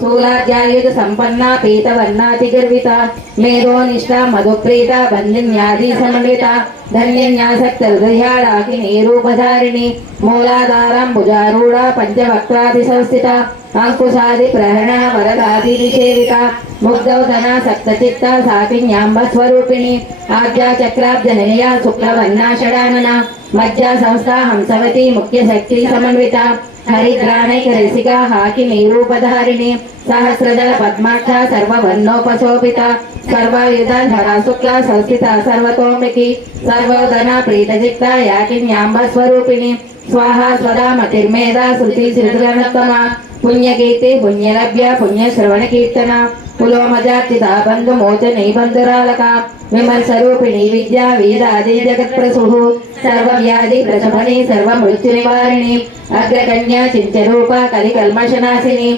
शूलाध्यायुध संपन्ना पीतवर्णातिगर्विता मेधोनिष्ठा मधुप्रीता बन्धिन्यादि समन्विता धन्यन्यासक्तहृदयाडाकिनीरूपधारिणी मूलाधाराम्बुजारूढा पञ्चवक्त्रादिसंस्थिता अंकुशादि प्रहरण वरदादिनिषेविता मुग्धौधना सप्तचित्ता साकिन्याम्बस्वरूपिणी आज्ञा चक्राब्जननिया शुक्लवर्णा षडानना मज्जा संस्था हंसवती मुख्यशक्ति समन्विता हरिद्राणैकरसिका हाकिनीरूपधारिणी सहस्रदल पद्माक्षा सर्ववर्णोपशोभिता सर्वायुधाधरा शुक्ला संस्थिता सर्वतोमुखी सर्वोदना प्रीतचित्ता याकिन्याम्बस्वरूपिणी स्वाहा स्वदा मतिर्मेधा श्रुति श्रुतिगणोत्तमा पुण्यकीर्ति पुण्यलभ्य पुण्यश्रवणकीर्तना पुलोमजार्चिता बन्धुमोचनी बन्धुरालका विमर्शरूपिणी विद्या वेदादि जगत्प्रसूः सर्वव्याधि प्रशमनी सर्वमृत्युनिवारिणी अग्रकन्या चिन्त्यरूपा कलिकल्मषनाशिनी